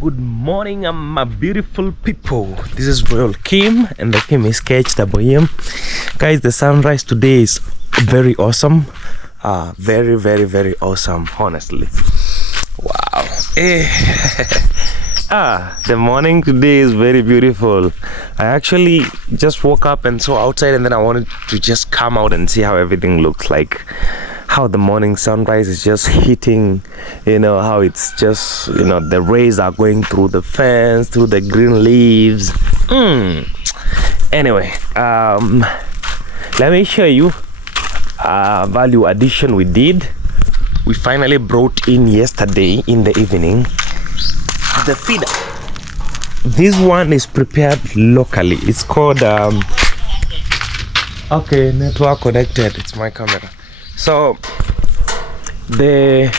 Good morning, my beautiful people. This is Royal Kim, and the Kim is KHWM. Guys, the sunrise today is very awesome. Very, very, very awesome, honestly. Wow. The morning today is very beautiful. I actually just woke up and saw outside, and then I wanted to just come out and see how everything looks like. How the morning sunrise is just hitting, how it's just, the rays are going through the fence, through the green leaves. Anyway, let me show you value addition we did. We finally brought in yesterday in the evening the feeder. This one is prepared locally. It's called okay, network connected. It's my camera. So this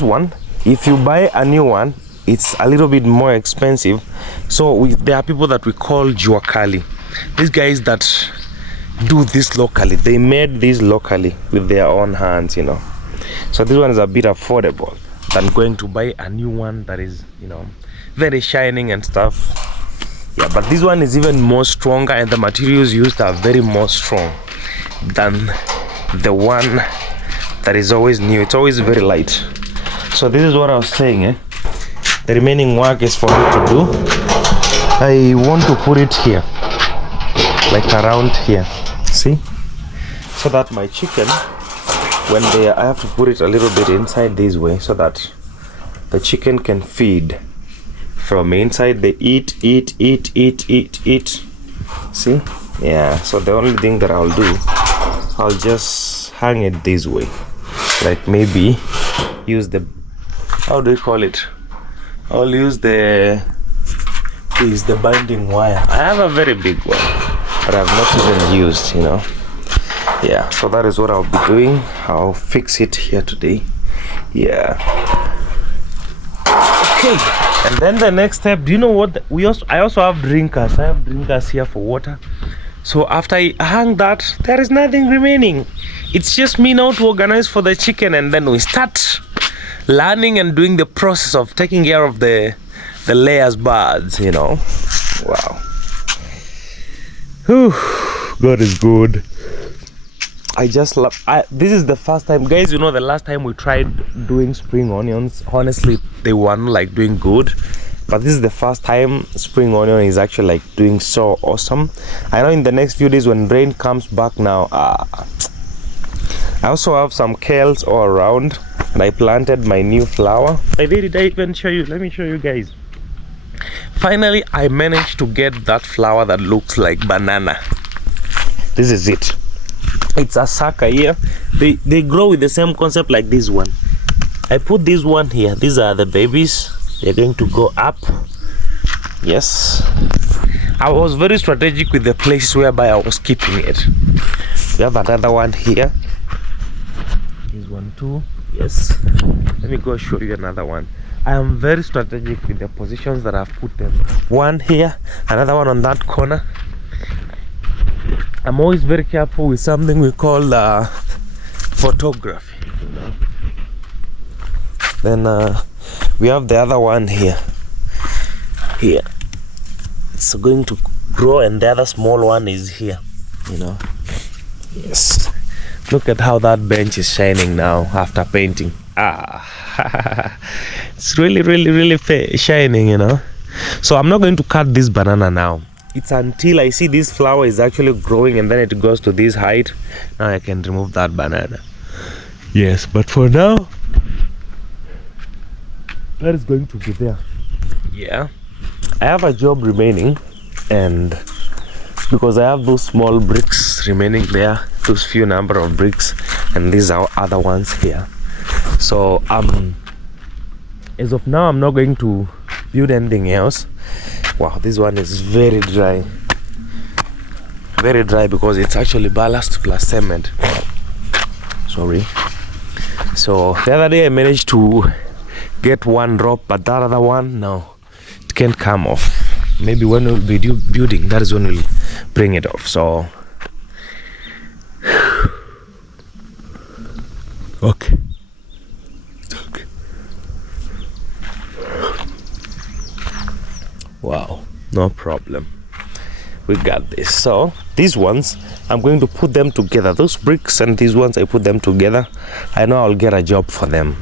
one, if you buy a new one, it's a little bit more expensive. So there are people that we call juakali. These guys that do this locally, they made this locally with their own hands, So this one is a bit affordable than going to buy a new one that is, very shining and stuff. Yeah, but this one is even more stronger, and the materials used are very more strong than the one that is always new. It's always very light. So this is what I was saying. The remaining work is for me to do. I want to put it here, like around here, see, so that my chicken, when I have to put it a little bit inside this way, so that the chicken can feed from inside. They eat. See? Yeah, so the only thing that I'll do, I'll just hang it this way, like maybe use the, how do you call it, I'll use the binding wire. I have a very big one but I've not even used, Yeah, so that is what I'll be doing. I'll fix it here today. Yeah. Okay, and then the next step, do you know what, I also have drinkers. I have drinkers here for water. So after I hang that, there is nothing remaining. It's just me now to organize for the chicken, and then we start learning and doing the process of taking care of the layers birds, Wow. Whew. God is good. I just love, this is the first time, guys, the last time we tried doing spring onions, honestly, they weren't like doing good. But this is the first time spring onion is actually like doing so awesome. I know in the next few days when rain comes back now, I also have some kales all around, and I planted my new flower. Did I even show you? Let me show you guys. Finally, I managed to get that flower that looks like banana. This is it. It's a sucker here. They grow with the same concept like this one. I put this one here. These are the babies. They're going to go up. Yes, I was very strategic with the place whereby I was keeping it. We have another one here. This one too. Yes, let me go show you another one. I am very strategic with the positions that I've put them. One here, another one on that corner. I'm always very careful with something we call photography, Then we have the other one here. It's going to grow, and the other small one is here, Yes, look at how that bench is shining now after painting. It's really, really, really shining, So I'm not going to cut this banana now. It's until I see this flower is actually growing, and then it goes to this height. Now I can remove that banana. Yes, but for now, that is going to be there. Yeah, I have a job remaining, and because I have those small bricks remaining there, those few number of bricks, and these are other ones here. So as of now, I'm not going to build anything else. Wow, this one is very dry because it's actually ballast plus cement. Sorry. So the other day I managed to get one rope, but that other one, no, it can't come off. Maybe when we'll be building, that is when we'll bring it off. So okay. Wow, no problem. We got this. So these ones, I'm going to put them together. Those bricks and these ones, I put them together. I know I'll get a job for them.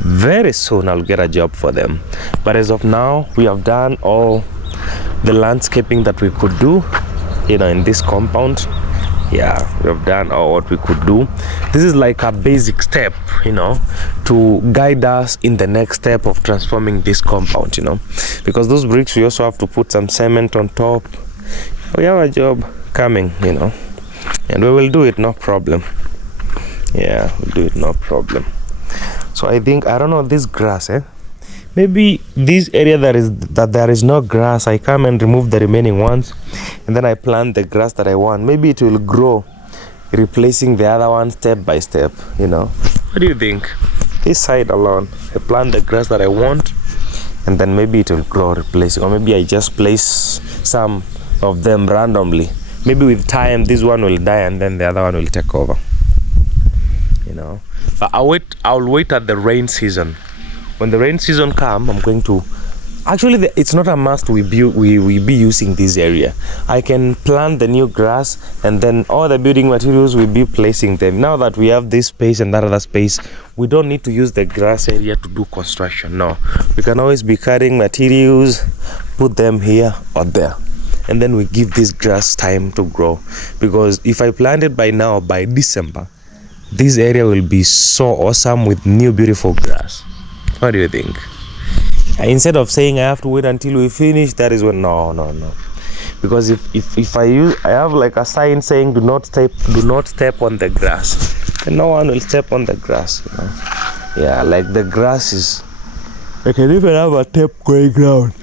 Very soon I'll get a job for them. But as of now, we have done all the landscaping that we could do, in this compound. Yeah, we have done all what we could do. This is like a basic step, to guide us in the next step of transforming this compound, because those bricks, we also have to put some cement on top. We have a job coming, and we will do it, no problem. Yeah, we'll do it, no problem. So I think, I don't know, this grass, maybe this area that there is no grass, I come and remove the remaining ones, and then I plant the grass that I want. Maybe it will grow, replacing the other one step by step. What do you think? This side alone, I plant the grass that I want, and then maybe it will grow, replacing, or maybe I just place some of them randomly. Maybe with time this one will die and then the other one will take over. But I'll wait at the rain season. When the rain season comes, I'm going to actually, it's not a must we be using this area. I can plant the new grass, and then all the building materials will be placing them. Now that we have this space and that other space, we don't need to use the grass area to do construction. No, we can always be cutting materials, put them here or there, and then we give this grass time to grow. Because if I plant it by now, by December, this area will be so awesome with new beautiful grass. What do you think? Instead of saying I have to wait until we finish, that is when no. Because if I have like a sign saying do not step on the grass, then no one will step on the grass. Yeah, like the grass is, I can even have a tape going down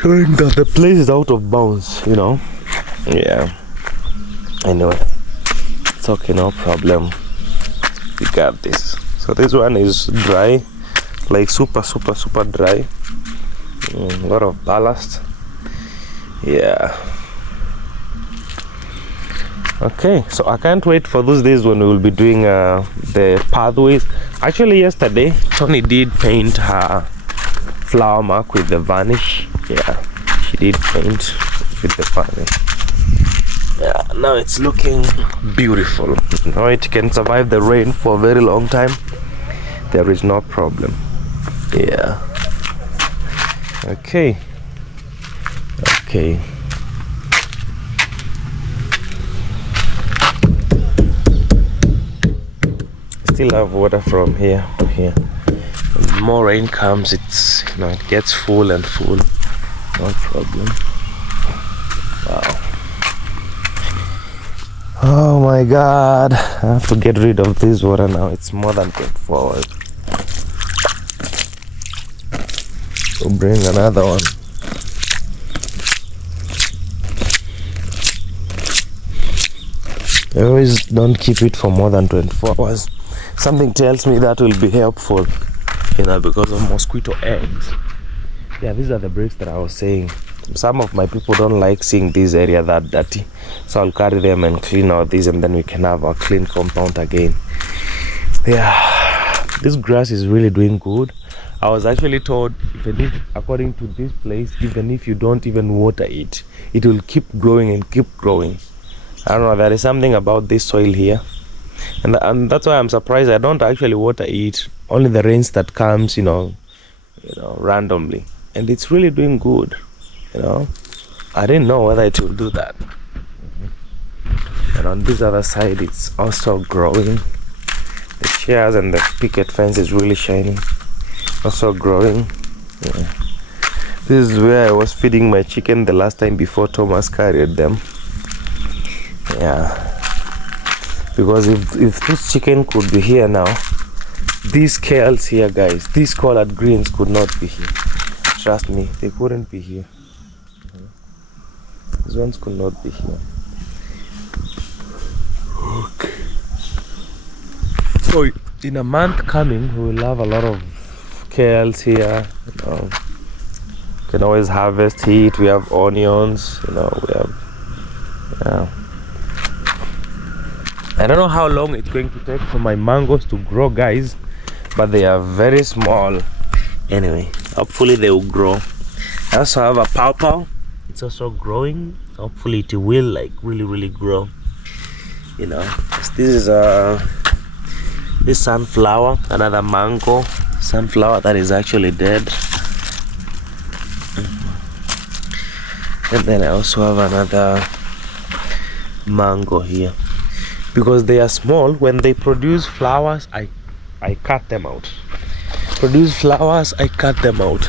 showing that the place is out of bounds. Yeah. Anyway, it's okay, no problem. We got this. So this one is dry, like super dry. A lot of ballast. Yeah. Okay, so I can't wait for those days when we will be doing the pathways. Actually, yesterday Tony did paint her flower mark with the varnish. Yeah, she did paint with the varnish. Yeah, now it's looking beautiful. It can survive the rain for a very long time. There is no problem. Yeah. Okay. Still have water from here to here. When more rain comes, it's it gets full and full. No problem. Wow. Oh my God, I have to get rid of this water now. It's more than 24 hours. We'll bring another one. I always don't keep it for more than 24 hours. Something tells me that will be helpful, because of mosquito eggs. Yeah, these are the bricks that I was saying. Some of my people don't like seeing this area that dirty, so I'll carry them and clean all these, and then we can have a clean compound again. Yeah, this grass is really doing good. I was actually told, according to this place, even if you don't even water it, it will keep growing and keep growing. I don't know, there is something about this soil here, and that's why I'm surprised I don't actually water it. Only the rains that comes, randomly, and it's really doing good. I didn't know whether it will do that. And on this other side, it's also growing. The chairs and the picket fence is really shining, also growing. Yeah. This is where I was feeding my chicken the last time before Thomas carried them. Yeah, because if this chicken could be here now, these kales here, guys, these collard greens could not be here. Trust me, they couldn't be here. These ones could not be here. Okay. So in a month coming, we will have a lot of kales here. Can always harvest it. We have onions. We have. Yeah. I don't know how long it's going to take for my mangoes to grow, guys, but they are very small. Anyway, hopefully they will grow. I also have a pawpaw. It's also growing. Hopefully it will like really grow. You know, this is this sunflower, another mango sunflower that is actually dead. And then I also have another mango here. Because they are small, when they produce flowers, I cut them out. Produce flowers, I cut them out.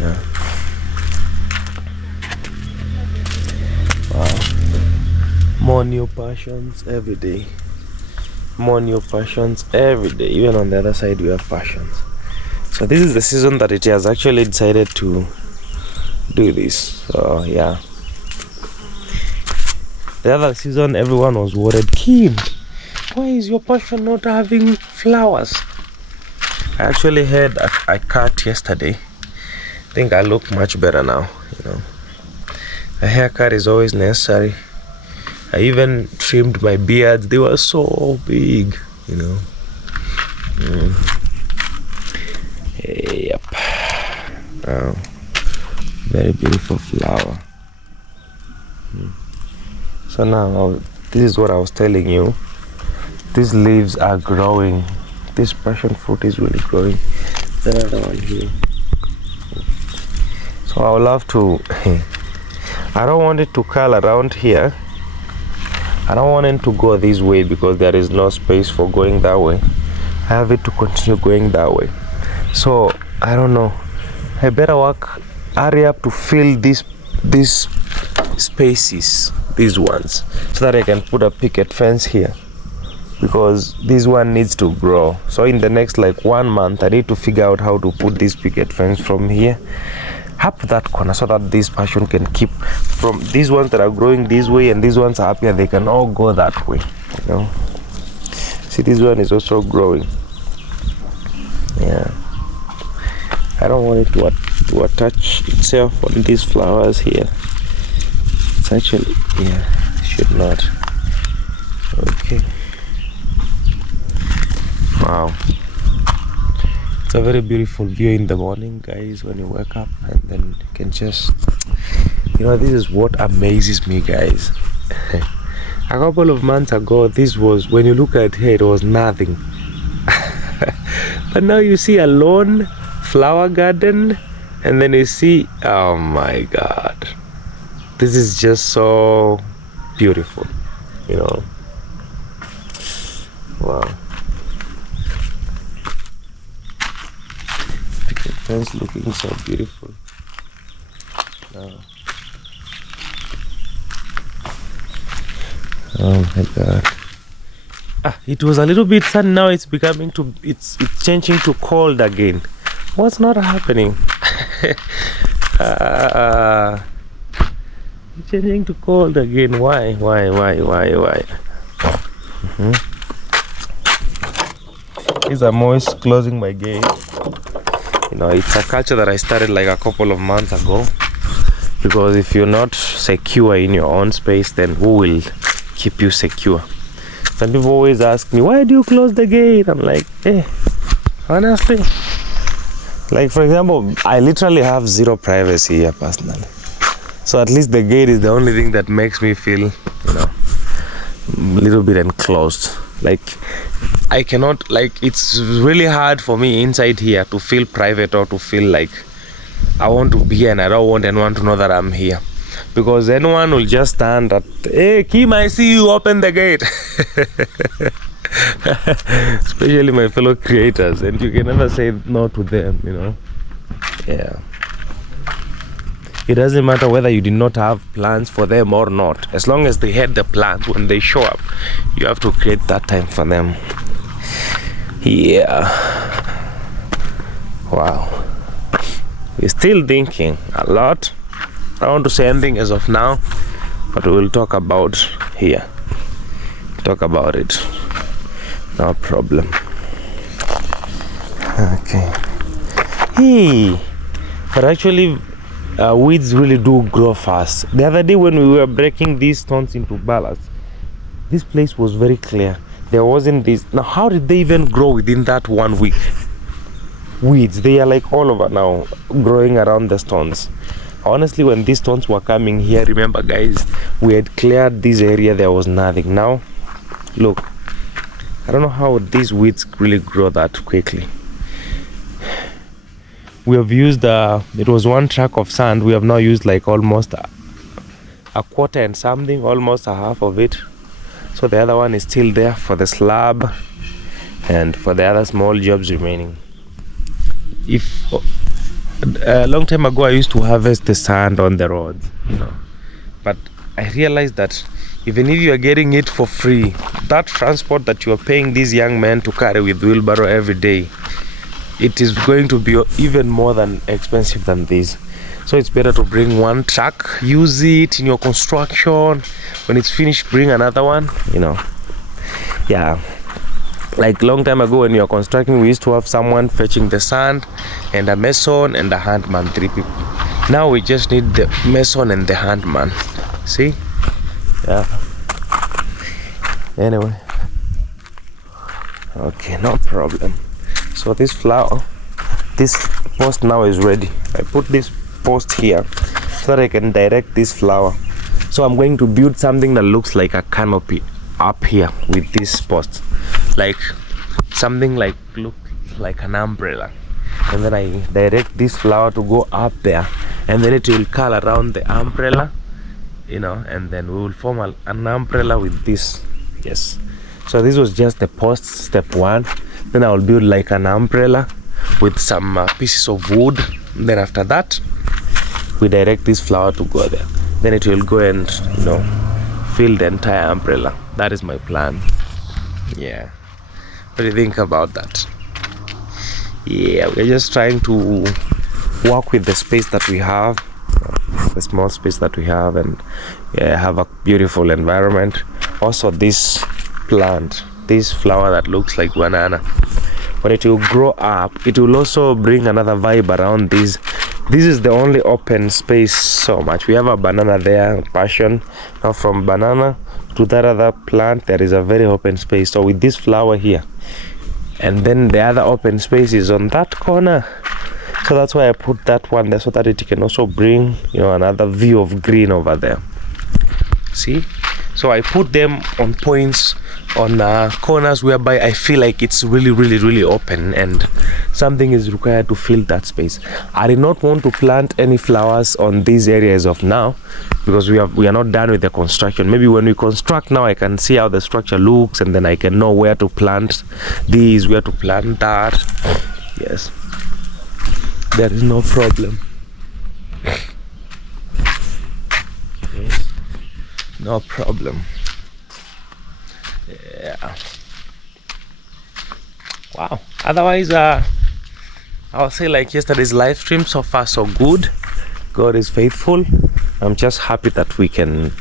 Yeah. Wow. More new passions every day. More new passions every day. Even on the other side we have passions. So this is the season that it has actually decided to do this. So yeah. The other season everyone was worried, Kim, why is your passion not having flowers? I actually had a cut yesterday. I think I look much better now, you know. A haircut is always necessary. I even trimmed my beards. They were so big, you know. Yep. Oh, very beautiful flower. So now, this is what I was telling you. These leaves are growing. This passion fruit is really growing. There's another one here. So I would love to. I don't want it to curl around here. I don't want it to go this way because there is no space for going that way. I have it to continue going that way. So I don't know. I better hurry up to fill these spaces, these ones, so that I can put a picket fence here. Because this one needs to grow. So in the next like 1 month, I need to figure out how to put this picket fence from here up that corner, so that this passion can keep from these ones that are growing this way and these ones are up here, they can all go that way, you know. See, this one is also growing. Yeah, I don't want it to attach itself on these flowers here. It's actually, yeah, it should not. Okay. Wow, it's a very beautiful view in the morning, guys, when you wake up, and then you can just, you know, this is what amazes me, guys. A couple of months ago, this was, when you look at here, it was nothing. But now you see a lawn, flower garden, and then you see, oh my God, this is just so beautiful, you know. Wow. Fence looking so beautiful. Oh my God. It was a little bit sun, now it's becoming to, it's changing to cold again. What's not happening? It's changing to cold again. Why? These are moist, closing my gate. You know, it's a culture that I started like a couple of months ago, because if you're not secure in your own space, then who will keep you secure? Some people always ask me, why do you close the gate? I'm like, honestly, like for example, I literally have zero privacy here personally, so at least the gate is the only thing that makes me feel, you know, a little bit enclosed. Like I cannot, like, it's really hard for me inside here to feel private, or to feel like I want to be here and I don't want anyone to know that I'm here, because anyone will just stand at, hey Kim, I see you, open the gate. Especially my fellow creators, and you can never say no to them, you know. Yeah, it doesn't matter whether you did not have plans for them or not. As long as they had the plans, when they show up, you have to create that time for them. Yeah. Wow. We're still thinking a lot. I don't want to say anything as of now, but we will talk about here. Talk about it. No problem. Okay. Hey, but actually, weeds really do grow fast. The other day when we were breaking these stones into ballasts, this place was very clear. There wasn't this. Now, how did they even grow within that 1 week? Weeds, they are like all over now, growing around the stones. honestly, when these stones were coming here, remember guys, we had cleared this area, there was nothing. Now look, I don't know how these weeds really grow that quickly. We have used it was 1 truck of sand. We have now used like almost a quarter and something, almost a half of it. So the other one is still there for the slab and for the other small jobs remaining. If a long time ago I used to harvest the sand on the roads, you know, but I realized that even if you are getting it for free, that transport that you are paying these young men to carry with wheelbarrow every day, it is going to be even more than expensive than this. So it's better to bring 1 truck, use it in your construction. When it's finished, bring another one, you know. Yeah, like long time ago when you are constructing, we used to have someone fetching the sand and a mason and a handman, 3 people. Now we just need the mason and the handman. See? Yeah. Anyway, okay, no problem. So this post now is ready. I put this post here so that I can direct this flower. So I'm going to build something that looks like a canopy up here with this post, like something like look like an umbrella, and then I direct this flower to go up there, and then it will curl around the umbrella, you know, and then we will form an umbrella with this. Yes, so this was just the post, step 1. Then I will build like an umbrella with some pieces of wood. Then after that, we direct this flower to go there. Then it will go and, you know, fill the entire umbrella. That is my plan. Yeah. What do you think about that? Yeah, we're just trying to work with the space that we have, the small space that we have, and have a beautiful environment. Also, this plant, this flower that looks like banana, when it will grow up, it will also bring another vibe around this. This is the only open space so much. We have a banana there, passion. Now from banana to that other plant, there is a very open space. So with this flower here, and then the other open space is on that corner. So that's why I put that one there, so that it can also bring, you know, another view of green over there. See? So I put them on points, on corners whereby I feel like it's really open and something is required to fill that space. I did not want to plant any flowers on these areas of now, because we are not done with the construction. Maybe when we construct now, I can see how the structure looks, and then I can know where to plant these, where to plant that. Yes, there is no problem. Yes. No problem. Yeah. Wow. Otherwise, I would say like yesterday's live stream, so far so good. God is faithful. I'm just happy that we can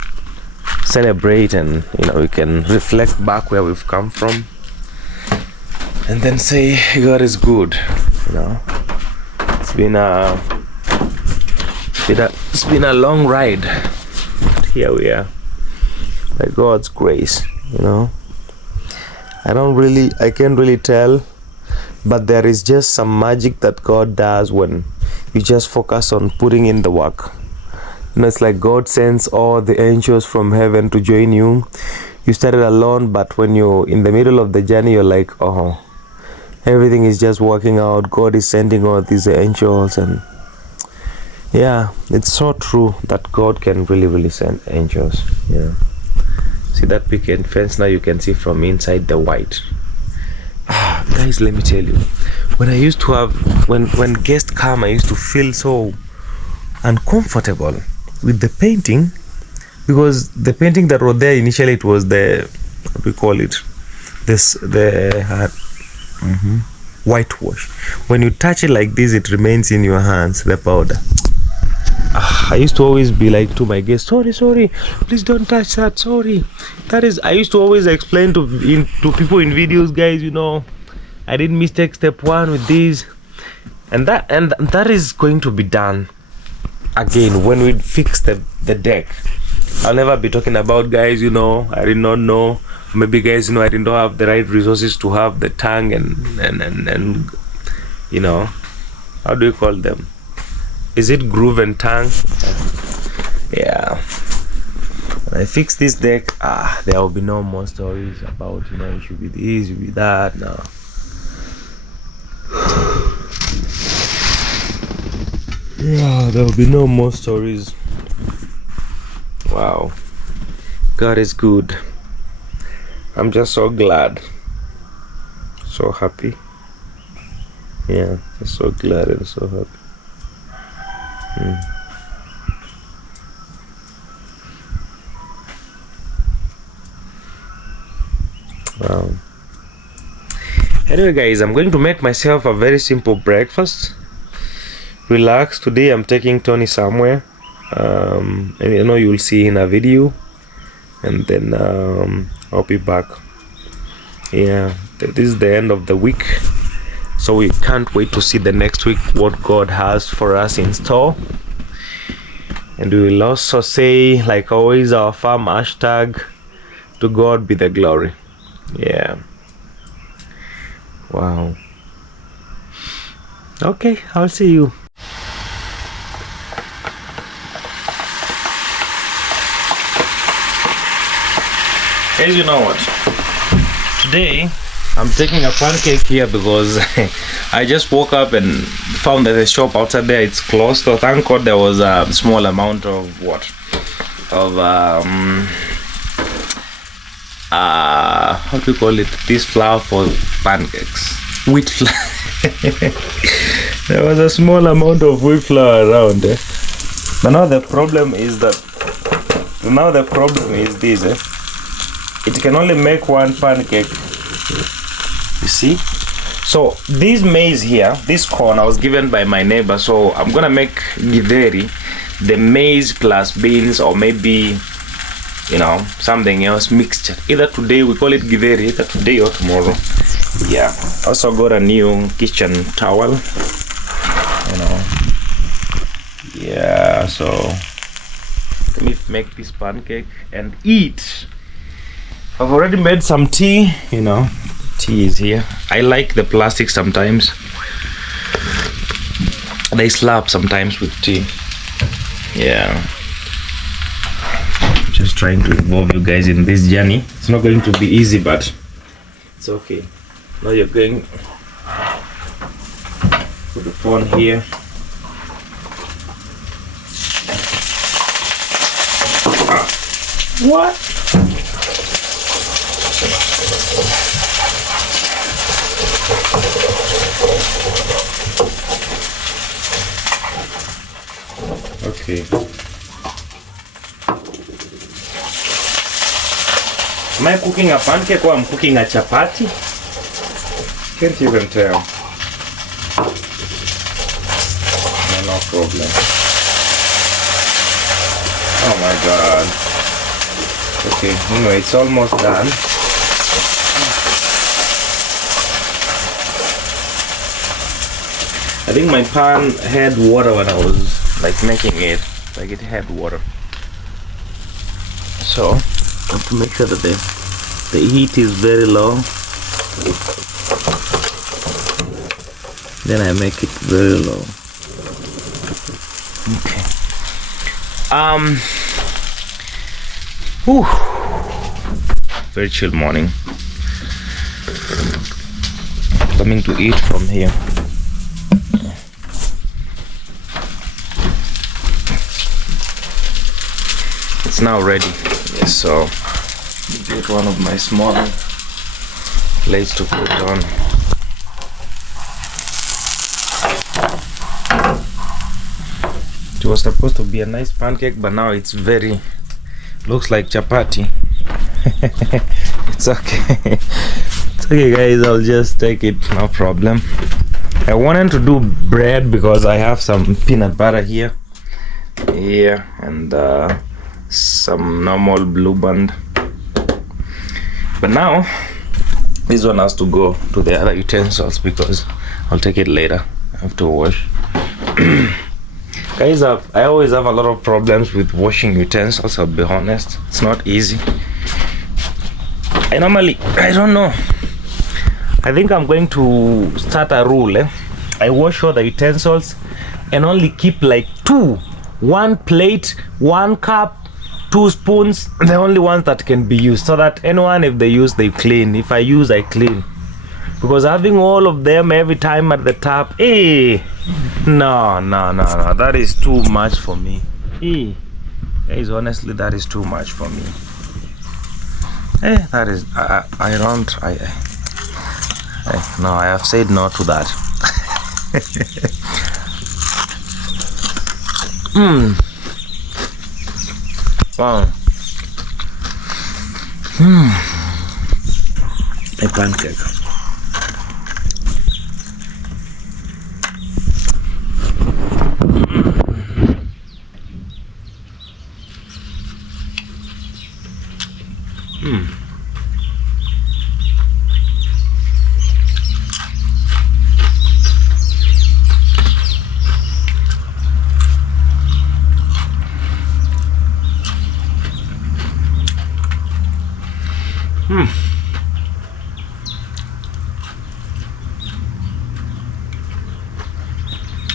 celebrate, and you know, we can reflect back where we've come from, and then say God is good. You know, it's been a long ride, but here we are by God's grace. You know, I can't really tell, but there is just some magic that God does when you just focus on putting in the work. You know, it's like God sends all the angels from heaven to join you. You started alone, but when you're in the middle of the journey, you're like, oh, everything is just working out. God is sending all these angels, and yeah, it's so true that God can really send angels. Yeah. See that picket fence? Now you can see from inside the white. Guys, let me tell you, when I used to have, when guests come, I used to feel so uncomfortable with the painting, because the painting that was there initially, it was the, what we call it, whitewash. When you touch it like this, it remains in your hands, the powder. I used to always be like to my guests, sorry, please don't touch that, sorry. That is, I used to always explain to people in videos, guys, you know, I did mistake step 1 with this, and that is going to be done again when we fix the deck. I'll never be talking about, guys, you know, I did not know, maybe, guys, you know, I did not have the right resources to have the tank and you know, how do you call them, is it groove and tang? Yeah. When I fix this deck, there will be no more stories about, you know, it should be this, it should be that. No. Yeah, there will be no more stories. Wow. God is good. I'm just so glad. So happy. Yeah, just so glad and so happy. Wow. Anyway guys, I'm going to make myself a very simple breakfast. Relax. Today I'm taking Tony somewhere. And you know, you'll see in a video. And then I'll be back. Yeah, this is the end of the week. So we can't wait to see the next week, what God has for us in store. And we will also say, like always, our farm hashtag, to God be the glory. Yeah. Wow. Okay, I'll see you. Guys, you know what? Today, I'm taking a pancake here because I just woke up and found that the shop outside there, it's closed. So thank God there was a small amount of how do you call it? This flour for pancakes. Wheat flour. There was a small amount of wheat flour around. But now the problem is this. It can only make one pancake. You see? So this maize here, this corn, I was given by my neighbor. So I'm gonna make githeri, the maize plus beans, or maybe, you know, something else mixture. Either today, we call it githeri, either today or tomorrow. Yeah. Also got a new kitchen towel. You know. Yeah. So let me make this pancake and eat. I've already made some tea, you know. Tea is here. I like the plastic sometimes. They slap sometimes with tea. Yeah. Just trying to involve you guys in this journey. It's not going to be easy, but it's okay. Now you're going put the phone here. What? Okay. Am I cooking a pancake or I'm cooking a chapati? Can't even tell. No problem. Oh my god. Okay, anyway, it's almost done. I think my pan had water when I was like making it. Like it had water. So I have to make sure that the heat is very low. Then I make it very low. Okay. Whew. Very chill morning. Coming to eat from here. It's now ready. Yes, so get one of my small plates to put on. It was supposed to be a nice pancake, but now it's very looks like chapati. It's okay. It's okay guys, I'll just take it, no problem. I wanted to do bread because I have some peanut butter here. Yeah, and some normal Blue Band. But now this one has to go to the other utensils because I'll take it later. I have to wash. Guys, I always have a lot of problems with washing utensils, I'll be honest. It's not easy. I don't know. I think I'm going to start a rule. I wash all the utensils, and only keep like 2, 1 plate, 1 cup, 2 spoons, the only ones that can be used, so that anyone, if they use, they clean. If I use, I clean. Because having all of them every time at the tap, no, that is too much for me. Guys, honestly, that is too much for me. That is, no, I have said no to that. Wow. A pancake.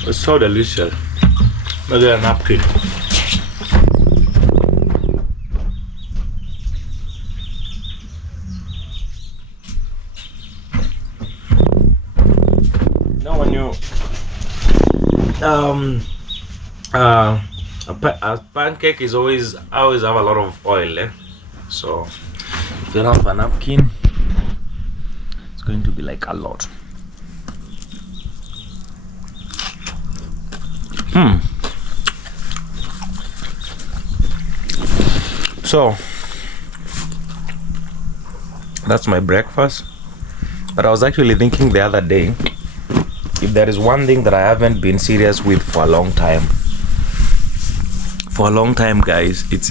It's so delicious. Look at a napkin. Now when you a pancake is always have a lot of oil, so if you don't have a napkin, it's going to be like a lot. So that's my breakfast. But I was actually thinking the other day, if there is one thing that I haven't been serious with for a long time, guys, it's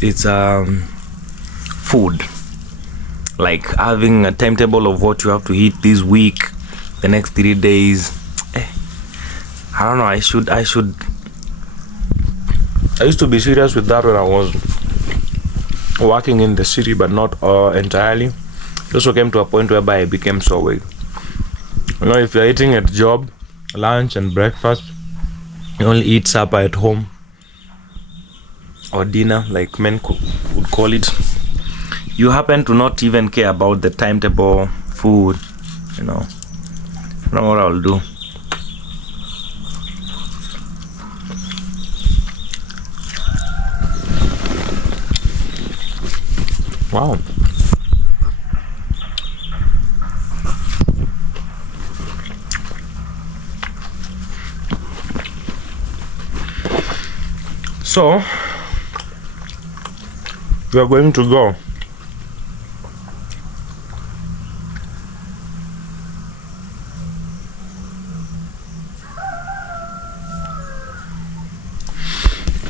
food. Like having a timetable of what you have to eat this week, the next 3 days. I don't know, I used to be serious with that when I was working in the city, but not entirely. It also came to a point whereby I became so weak. You know, if you're eating at job, lunch and breakfast, you only eat supper at home, or dinner, like men would call it. You happen to not even care about the timetable food, you know. I don't know what I'll do. Wow. So we are going to go.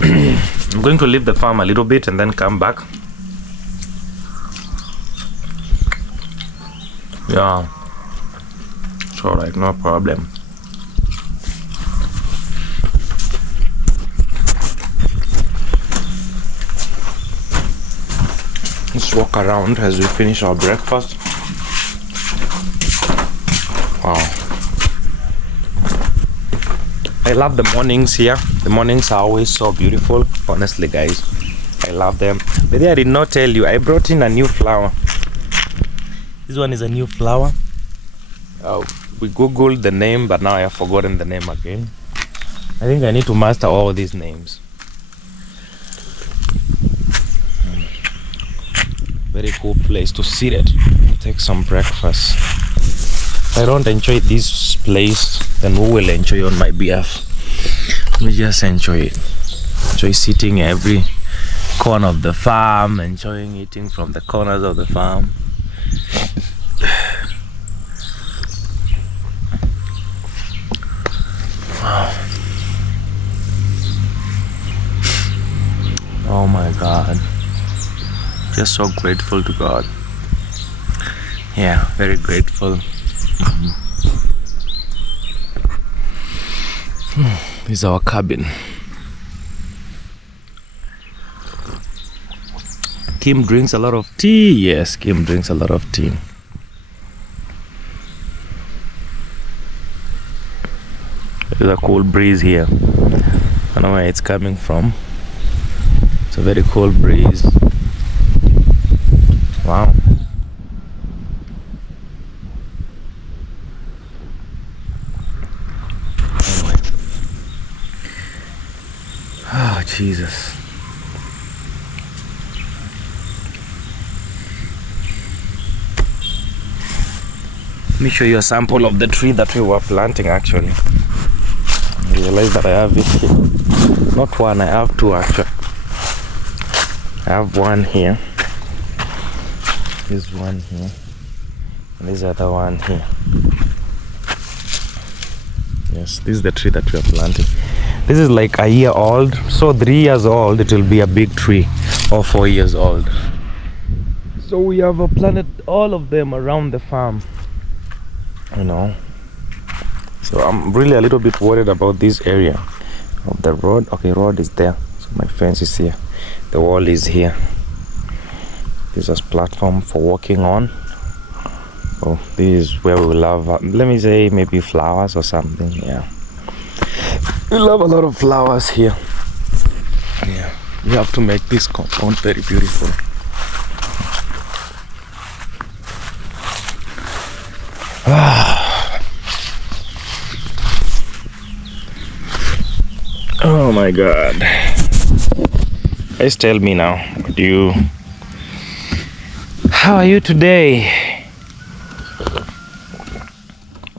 I'm going to leave the farm a little bit and then come back. Yeah, it's alright, no problem. Let's walk around as we finish our breakfast. Wow, I love the mornings here. The mornings are always so beautiful. Honestly, guys, I love them. But I did not tell you, I brought in a new flower. This one is a new flower. We googled the name, but now I have forgotten the name again. I think I need to master all these names. Very cool place to sit at, take some breakfast. If I don't enjoy this place, then who will enjoy on my behalf? We just enjoy it. Enjoy sitting every corner of the farm, enjoying eating from the corners of the farm. Wow. Oh my God. Just so grateful to God. Yeah, very grateful. This is our cabin. Kim drinks a lot of tea. Yes, Kim drinks a lot of tea. There's a cool breeze here. I don't know where it's coming from. It's a very cold breeze. Wow. Anyway. Oh, Jesus. Let me show you a sample of the tree that we were planting actually. I realize that I have it here. Not one, I have two actually. I have one here. This one here. And this other one here. Yes, this is the tree that we are planting. This is like a year old. So 3 years old, it will be a big tree. Or 4 years old. So we have planted all of them around the farm. You know, so I'm really a little bit worried about this area of the road. Okay, road is there, so my fence is here, the wall is here. This is a platform for walking on. So this is where we will have let me say maybe flowers or something. Yeah, we'll have a lot of flowers here. Yeah, we have to make this compound very beautiful. Oh my God. Guys, tell me now, how are you today?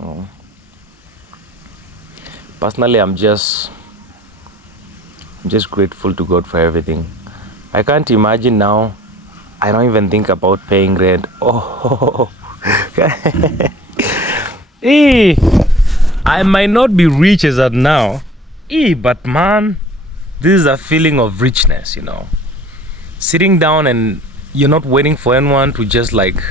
Oh. Personally, I'm just grateful to God for everything. I can't imagine now. I don't even think about paying rent. Oh. I might not be rich as of now, but man, this is a feeling of richness, you know. Sitting down and you're not waiting for anyone to just like,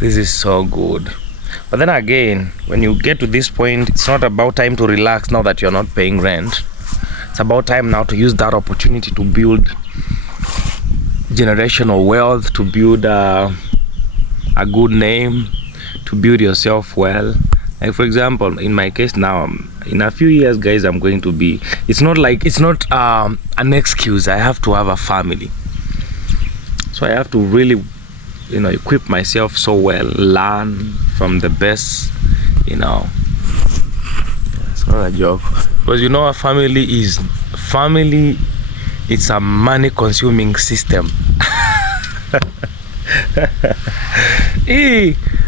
this is so good. But then again, when you get to this point, it's not about time to relax now that you're not paying rent. It's about time now to use that opportunity to build generational wealth, to build a good name, to build yourself well. Like for example, in my case now, in a few years, guys, I'm going to be, it's not an excuse. I have to have a family. So I have to really, you know, equip myself so well, learn from the best, you know. It's not a joke. Because you know, a family, it's a money consuming system.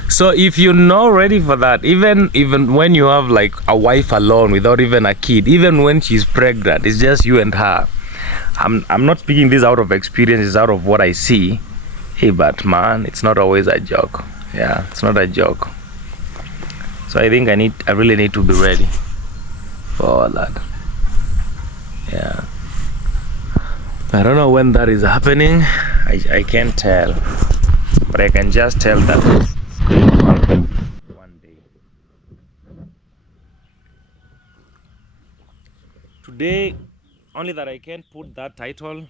So if you're not ready for that, even when you have like a wife alone without even a kid, even when she's pregnant, it's just you and her. I'm not speaking this out of experience, it's out of what I see. But man, it's not always a joke. Yeah, it's not a joke. So I think I really need to be ready for all that. Yeah, I don't know when that is happening. I can't tell, but I can just tell that it's going to happen one day. Today, only that I can't put that title,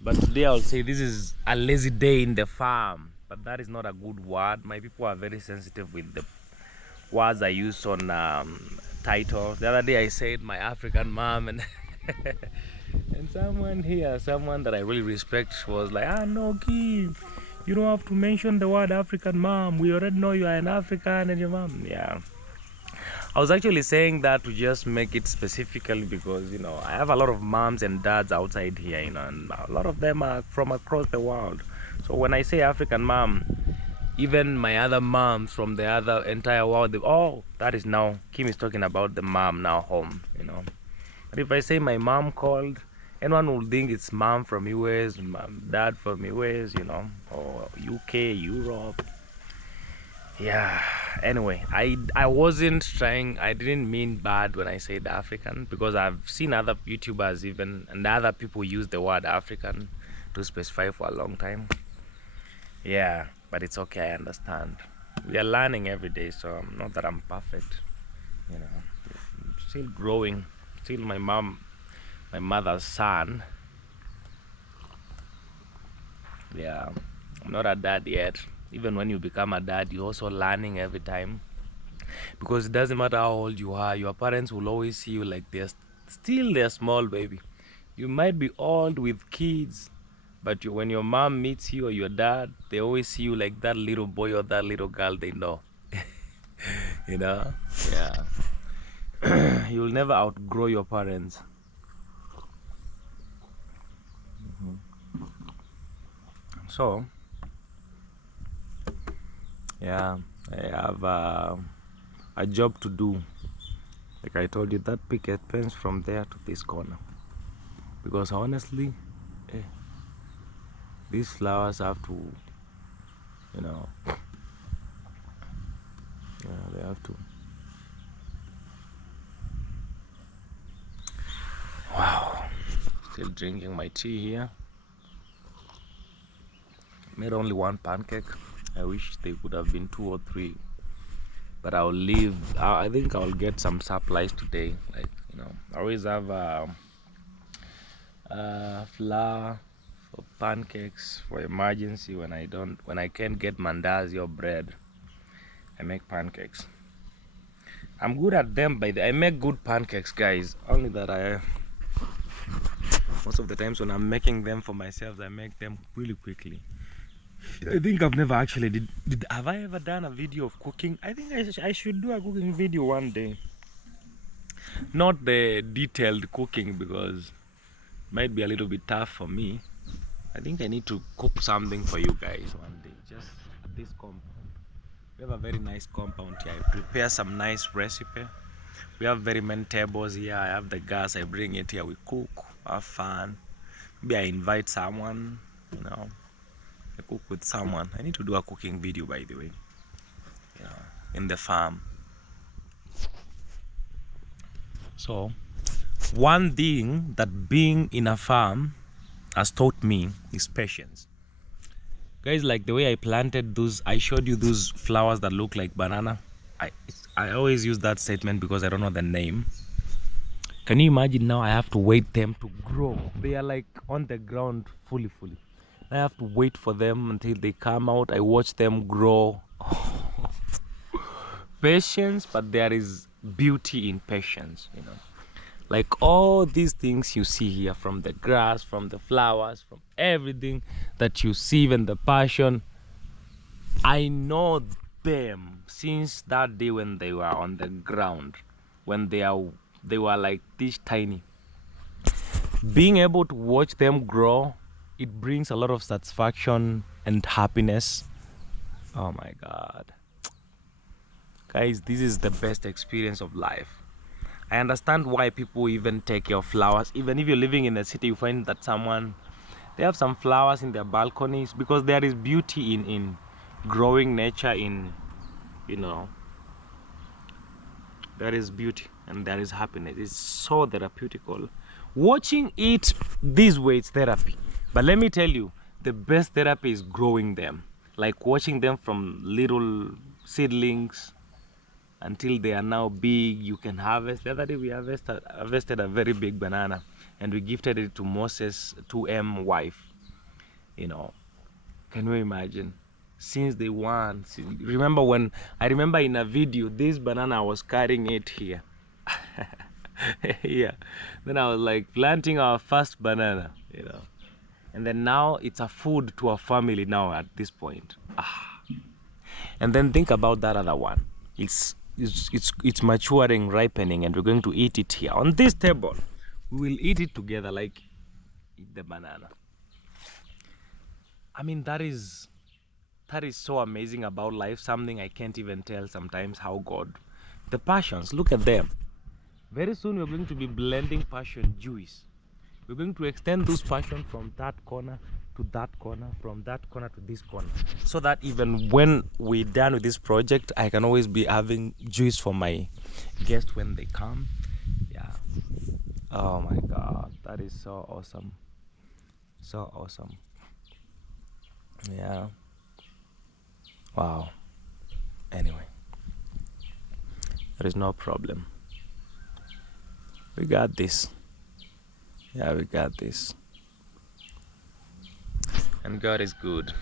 but today I'll say this is a lazy day in the farm. But that is not a good word. My people are very sensitive with the words I use on titles. The other day I said my African mom, and and someone that I really respect was like, no, Kim, you don't have to mention the word African mom. We already know you are an African and your mom. Yeah. I was actually saying that to just make it specifically because, you know, I have a lot of moms and dads outside here, you know, and a lot of them are from across the world. So when I say African mom, even my other moms from the other entire world, that is now, Kim is talking about the mom now home, you know. But if I say my mom called, anyone will think it's mom from US, dad from US, you know, or UK, Europe. Yeah, anyway, I wasn't trying, I didn't mean bad when I said African, because I've seen other YouTubers even, and other people use the word African to specify for a long time. Yeah, but it's okay, I understand. We are learning every day, so not that I'm perfect, you know. I'm still growing, still my mother's son. Yeah, I'm not a dad yet. Even when you become a dad, you're also learning every time. because it doesn't matter how old you are, your parents will always see you like they're small, baby. You might be old with kids, but when your mom meets you or your dad, they always see you like that little boy or that little girl they know. You know? Yeah. You'll never outgrow your parents. So, yeah, I have a job to do. Like I told you, that picket fence from there to this corner. Because honestly, these flowers have to, you know, yeah, they have to. Wow. Still drinking my tea here. Made only one pancake. I wish they could have been 2 or 3. But I'll leave. I think I'll get some supplies today. Like, I always have flour for pancakes for emergency when I can't get mandazi or bread. I make pancakes. I'm good at them. I make good pancakes, guys. Only that most of the times when I'm making them for myself, I make them really quickly. I think I've never actually have I ever done a video of cooking? I think I should do a cooking video one day. Not the detailed cooking because it might be a little bit tough for me. I think I need to cook something for you guys one day. Just at this compound. We have a very nice compound here. I prepare some nice recipe. We have very many tables here. I have the gas. I bring it here. We cook. Have fun. Maybe I invite someone. I cook with someone. I need to do a cooking video, by the way. In the farm. So, one thing that being in a farm has taught me is patience. Guys, like the way I planted those, I showed you those flowers that look like banana. I always use that statement because I don't know the name. Can you imagine now I have to wait them to grow? They are like on the ground fully. I have to wait for them until they come out. I watch them grow. Patience, but there is beauty in patience, Like all these things you see here, from the grass, from the flowers, from everything that you see, even the passion, I know them since that day when they were on the ground, when they were like this tiny. Being able to watch them grow, it brings a lot of satisfaction and happiness. Oh my God. Guys, this is the best experience of life. I understand why people even take care of flowers. Even if you're living in a city, you find that they have some flowers in their balconies because there is beauty in growing nature, there is beauty and there is happiness. It's so therapeutical. Watching it this way, it's therapy. But let me tell you, the best therapy is growing them. Like watching them from little seedlings until they are now big. You can harvest. The other day we harvested a very big banana and we gifted it to Moses' 2M wife. Can you imagine? Since they won. I remember in a video, this banana, I was carrying it here. Yeah. Then I was like planting our first banana, And then now it's a food to our family now at this point. And then think about that other one. It's maturing, ripening, and we're going to eat it here on this table. We will eat it together, like eat the banana. I mean, that is so amazing about life. Something I can't even tell sometimes how God, the passions, look at them. Very soon we're going to be blending passion juice. We're going to extend those passion from that corner to that corner, from that corner to this corner, so that even when we're done with this project, I can always be having juice for my guests when they come. Yeah. Oh my God, that is so awesome. So awesome. Yeah. Wow. Anyway, there is no problem. We got this. Yeah, we got this. And God is good,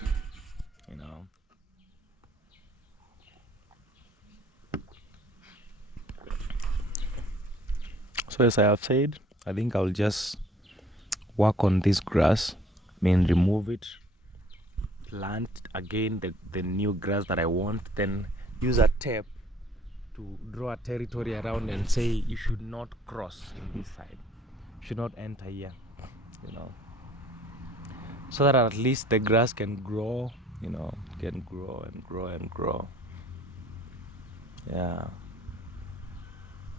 So as I have said, I think I'll just work on this grass, remove it, plant again the new grass that I want, then use a tape to draw a territory around and say you should not cross in this side, you should not enter here, so that at least the grass can grow, can grow and grow and grow. Yeah,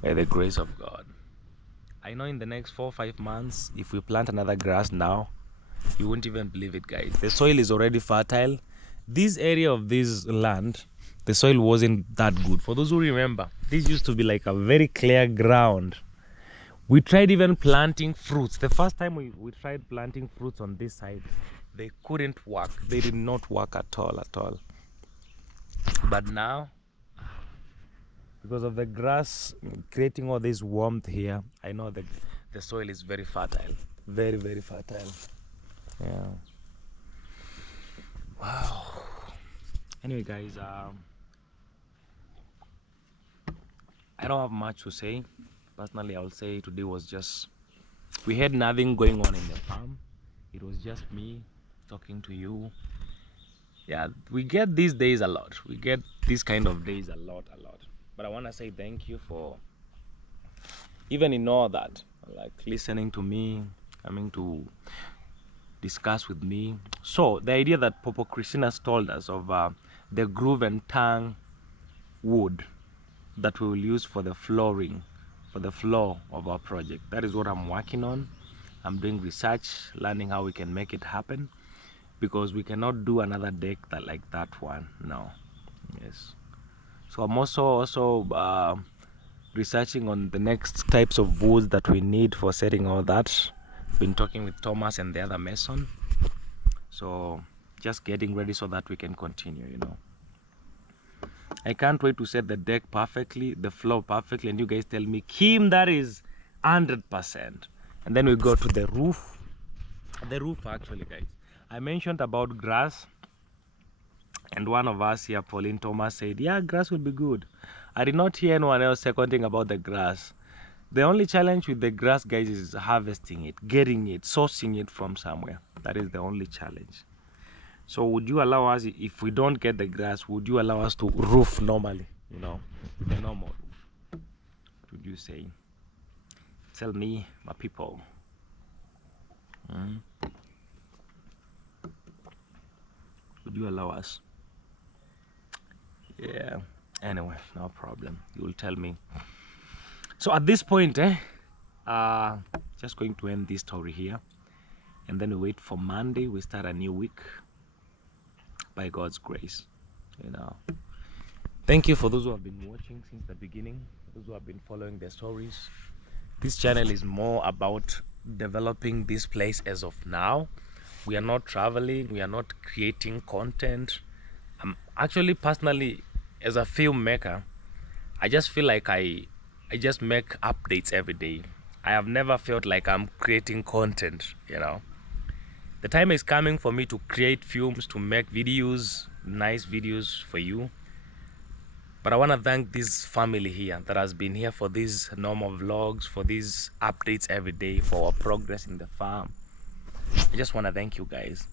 by the grace of God. I know in the next 4 or 5 months, if we plant another grass now, you won't even believe it, guys. The soil is already fertile. This area of this land, the soil wasn't that good. For those who remember, this used to be like a very clear ground. We tried even planting fruits. The first time we tried planting fruits on this side, they couldn't work. They did not work at all. But now, because of the grass creating all this warmth here, I know that the soil is very fertile. Very, very fertile. Yeah. Wow. Anyway, guys, I don't have much to say. Personally, I'll say today was just, we had nothing going on in the farm. It was just me talking to you. Yeah, we get these days a lot. We get these kind of days a lot. But I want to say thank you for, even in all that, like listening to me, coming to discuss with me. So the idea that Popo Christina's told us of the groove and tongue wood that we will use for the flooring, for the floor of our project, that is what I'm working on. I'm doing research, learning how we can make it happen, because we cannot do another deck like that one now. Yes. So I'm also researching on the next types of woods that we need for setting all that. Been talking with Thomas and the other mason, so just getting ready so that we can continue. I can't wait to set the deck perfectly, the floor perfectly, and you guys tell me, Kim, that is 100%. And then we go to the roof. The roof, actually, guys, I mentioned about grass, and one of us here, Pauline Thomas, said, yeah, grass will be good. I did not hear anyone else seconding about the grass. The only challenge with the grass, guys, is harvesting it, getting it, sourcing it from somewhere. That is the only challenge. So would you allow us, if we don't get the grass, would you allow us to roof normally, the normal roof? What would you say? Tell me, my people. Would you allow us? Yeah, anyway, no problem. You will tell me. So at this point, just going to end this story here, and then we wait for Monday. We start a new week by God's grace. Thank you for those who have been watching since the beginning, those who have been following the stories. This channel is more about developing this place as of now. We are not traveling, we are not creating content. Actually, personally, as a filmmaker, I just feel like I just make updates every day. I have never felt like I'm creating content. The time is coming for me to create films, to make videos, nice videos for you. But I want to thank this family here that has been here for these normal vlogs, for these updates every day, for our progress in the farm. I just want to thank you guys.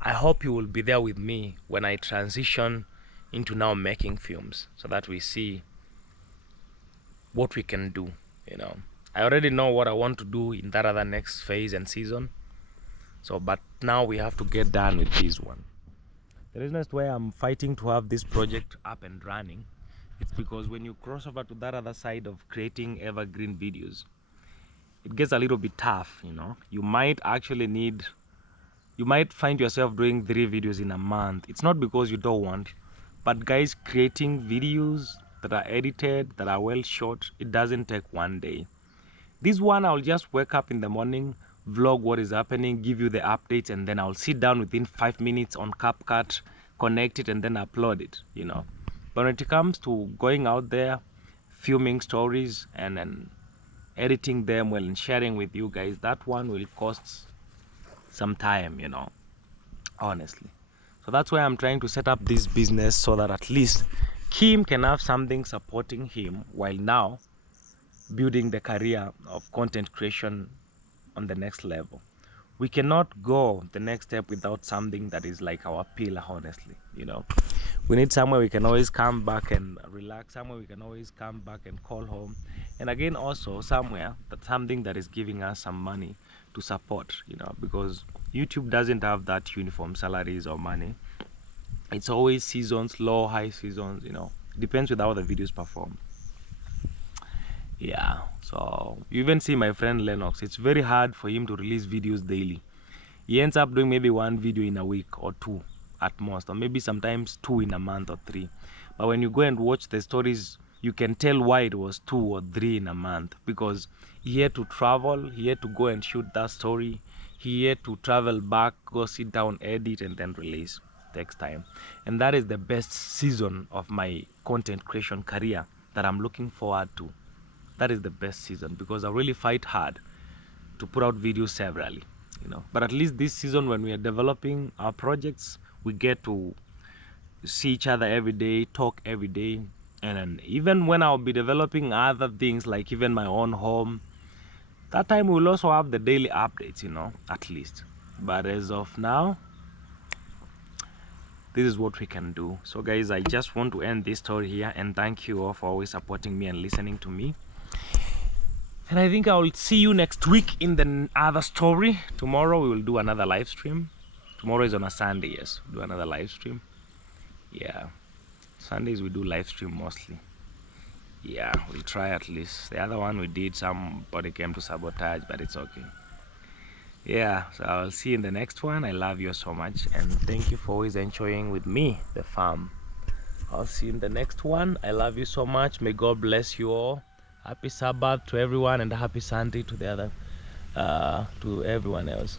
I hope you will be there with me when I transition into now making films, so that we see what we can do. I already know what I want to do in that other next phase and season. So, but now we have to get done with this one. The reason as to why I'm fighting to have this project up and running, it's because when you cross over to that other side of creating evergreen videos, it gets a little bit tough. You might find yourself doing 3 videos in a month. It's not because you don't want, but guys, creating videos that are edited, that are well shot, it doesn't take one day. This one, I'll just wake up in the morning, vlog what is happening, give you the updates, and then I'll sit down within 5 minutes on CapCut, connect it, and then upload it. But when it comes to going out there, filming stories and then editing them well and sharing with you guys, that one will cost some time, honestly. So that's why I'm trying to set up this business, so that at least Kim can have something supporting him, while now building the career of content creation on the next level. We cannot go the next step without something that is like our pillar, honestly. You know, we need somewhere we can always come back and relax, somewhere we can always come back and call home, and again also somewhere that something that is giving us some money to support, you know, because YouTube doesn't have that uniform salaries or money. It's always seasons, low, high seasons, you know, depends with how the videos perform. Yeah, so you even see my friend Lennox, it's very hard for him to release videos daily. He ends up doing maybe one video in a week or two at most, or maybe sometimes 2 in a month or 3. But when you go and watch the stories, you can tell why it was 2 or 3 in a month, because he had to travel, he had to go and shoot that story, he had to travel back, go sit down, edit, and then release. Takes time. And that is the best season of my content creation career that I'm looking forward to. That is the best season, because I really fight hard to put out videos severally, you know. But at least this season, when we are developing our projects, we get to see each other every day, talk every day. And then even when I'll be developing other things, like even my own home, that time we'll also have the daily updates, you know, at least. But as of now, this is what we can do. So guys, I just want to end this story here, and thank you all for always supporting me and listening to me. And I think I will see you next week in the other story. Tomorrow we will do another live stream. Tomorrow is on a Sunday, yes. We'll do another live stream. Yeah. Sundays we do live stream mostly. Yeah, we'll try at least. The other one we did, somebody came to sabotage, but it's okay. Yeah, so I'll see you in the next one. I love you so much, and thank you for always enjoying with me the farm. I'll see you in the next one. I love you so much. May God bless you all. Happy Sabbath to everyone, and happy Sunday to the other to everyone else.